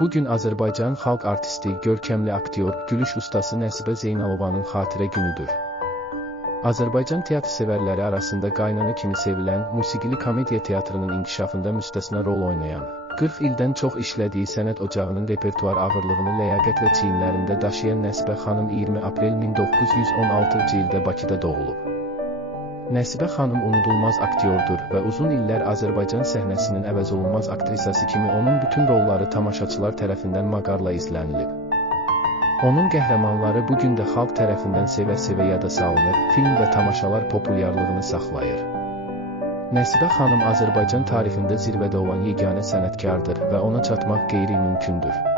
Bugün Azərbaycan xalq artisti, görkəmli aktyor, gülüş ustası Nəsibə Zeynalovanın xatirə günüdür. Azərbaycan teatr sevərləri arasında qaynana kimi sevilən, musiqili komediya teatrının inkişafında müstəsna rol oynayan, 40 ildən çox işlədiyi sənət ocağının repertuar ağırlığını ləyaqətlə çiyinlərində daşıyan Nəsibə xanım 20 aprel 1916-cı ildə Bakıda doğulub. Nəsibə xanım unudulmaz aktyordur və uzun illər Azərbaycan səhnəsinin əvəzolunmaz aktrisası kimi onun bütün rolları tamaşaçılar tərəfindən maqarla izlənilib. Onun qəhrəmanları bugün də xalq tərəfindən sevə-sevə yada salınır, film və tamaşalar populyarlığını saxlayır. Nəsibə xanım Azərbaycan tarixində zirvədə olan yeganə sənətkardır və ona çatmaq qeyri-mümkündür.